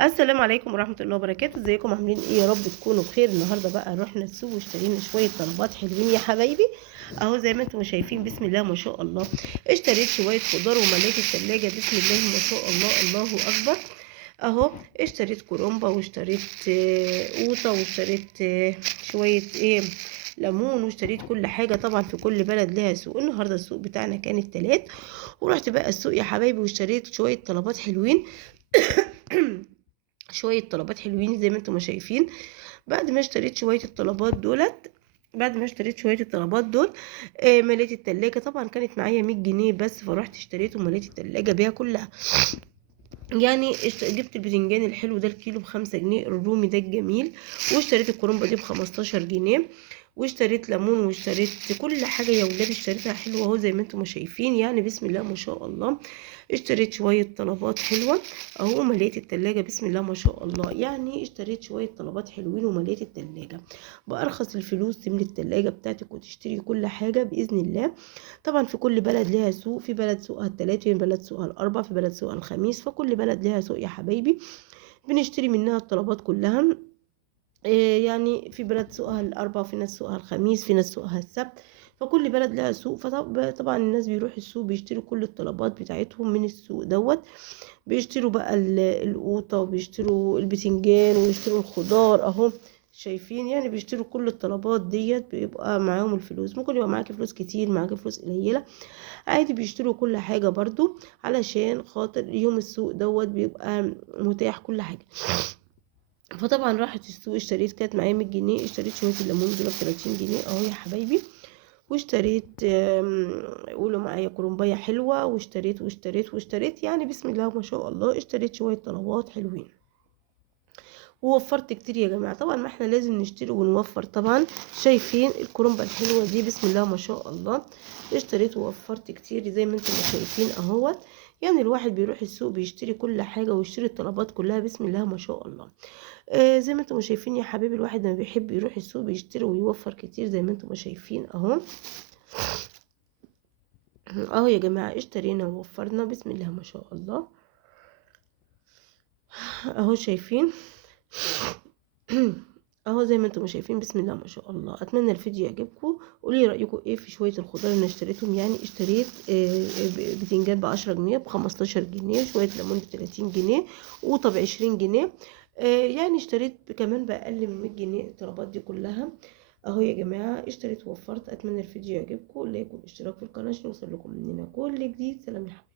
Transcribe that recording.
السلام عليكم ورحمة الله وبركاته. ازيكم عاملين ايه؟ يا رب تكونوا بخير. النهارده بقى رحنا السوق واشترينا شوية طلبات حلوين يا حبايبي. اهو زي ما انتم شايفين، بسم الله ما شاء الله. اشتريت شوية خضار ومليت التلاجة، بسم الله ما شاء الله، الله اكبر. اهو اشتريت كرومبا واشتريت قوطة واشتريت شوية ليمون، واشتريت كل حاجة. طبعا في كل بلد لها سوق. النهارده السوق بتاعنا كان التلات، ورحت بقى السوق يا حبايبي واشتريت شوية طلبات حلوين. شوية طلبات حلوين زي ما انتم ما شايفين. بعد ما اشتريت شوية الطلبات دولت بعد ما اشتريت شوية الطلبات دول، مليت التلاجة. طبعا كانت معايا 100 جنيه بس، فرحت اشتريت ومليت التلاجة بيها كلها. يعني جبت البتنجان الحلو ده الكيلو ب5 جنيه، الرومي ده الجميل، واشتريت الكرنبة دي ب15 جنيه، واشتريت ليمون، واشتريت كل حاجة يا ولادي اشتريتها حلوة اهو زي ما انتم ما شايفين. يعني بسم الله ما شاء الله. اشتريت شوية طلبات حلوة اهو، مليت التلاجة بسم الله ما شاء الله. يعني اشتريت شوية طلبات حلوين ومليت التلاجة بأرخص الفلوس. تملي التلاجة بتاعتك وتشتري كل حاجة بإذن الله. طبعا في كل بلد ليها سوق، في بلد سوقها التلات، في بلد سوقها الأربع، في بلد سوقها الخميس، فكل بلد ليها سوق يا حبايبي. بنشتري منها الطلبات كلها. يعني في بلد سوقها الأربع، في ناس سوقها الخميس، في ناس سوقها السبت. فكل بلد لها سوق. فطبعا الناس بيروحوا السوق بيشتروا كل الطلبات بتاعتهم من السوق دوت. بيشتروا بقى القوطة، وبيشتروا البتنجان، ويشتروا الخضار اهو شايفين. يعني بيشتروا كل الطلبات ديت، بيبقى معاهم الفلوس. ممكن يبقى معاكي فلوس كتير، معاكي فلوس قليلة، عادي بيشتروا كل حاجة برضو، علشان خاطر يوم السوق دوت بيبقى متاح كل حاجة. فطبعا راحت السوق اشتريت، كانت معايا 100 جنيه، اشتريت شوية الليمون دول ب30 جنيه اهو يا حبايبي. واشتريت قولوا معايا كرومباية حلوة، واشتريت يعني بسم الله ما شاء الله. اشتريت شوية طلبات حلوين ووفرت كتير يا جماعة. طبعا ما احنا لازم نشتري ونوفر طبعا. شايفين الكرومبة الحلوة دي بسم الله ما شاء الله. اشتريت ووفرت كتير زي ما انتم شايفين اهوت. يعني الواحد بيروح السوق بيشتري كل حاجة ويشتري الطلبات كلها بسم الله ما شاء الله. زي ما انتم شايفين يا حبيبي، الواحد لما بيحب يروح السوق بيشتري ويوفر كتير زي ما انتم شايفين اهو. اهو يا جماعة اشترينا ووفرنا بسم الله ما شاء الله. اهو شايفين. اهو زي ما انتم شايفين بسم الله ما شاء الله. اتمنى الفيديو يعجبكم. قولي رايكم ايه في شويه الخضار اللي انا اشتريتهم. يعني اشتريت بتنجان ب10 جنيه، ب15 جنيه، شويه ليمون ب30 جنيه، وقوطه ب20 جنيه. يعني اشتريت كمان باقل من 100 جنيه الطلبات دي كلها. اهو يا جماعه اشتريت ووفرت. اتمنى الفيديو يعجبكم. لايك والاشتراك في القناه عشان يوصل لكم مننا كل جديد. سلام يا حبيبي.